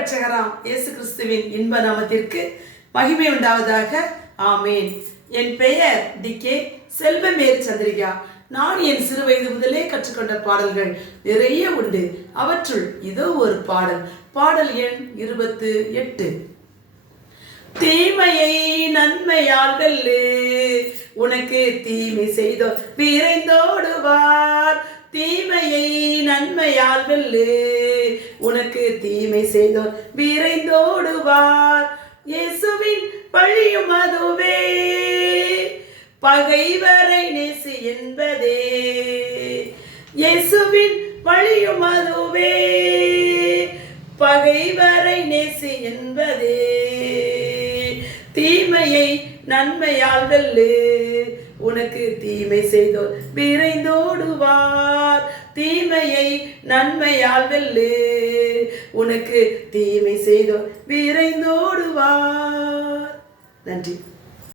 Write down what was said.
இரட்சகராம் இயேசு கிறிஸ்துவின் இன்ப நாமத்திற்கு மகிமை உண்டாவதாக. ஆமேன். என் பெயர் டி.கே. செல்வமேரி சந்திரிகா. நான் என் சிறு வயது முதலே கற்றுக்கொண்ட பாடல்கள் நிறைய உண்டு. அவற்றுள் இதோ ஒரு பாடல். பாடல் எண் 28. தீமையை நன்மையால் வெல்லு, உனக்கு தீமை செய்தோர் விரைந்தோடுவார். தீமையை நன்மையால் வெல்லு, உனக்கு தீமை செய்தோர் விரைந்தோடுவார். இயேசுவின் வழியும் அதுவே, பகைவரை நேசி என்பதே. இயேசுவின் வழியும் அதுவே, பகைவரை நேசி என்பதே. தீமையை நன்மையால் வெல்லு, உனக்கு தீமை செய்தோர் விரைந்தோடுவார். தீமையை நன்மையால் வெல்லு, உனக்கு தீமை செய்தோர் விரைந்தோடுவார். நன்றி.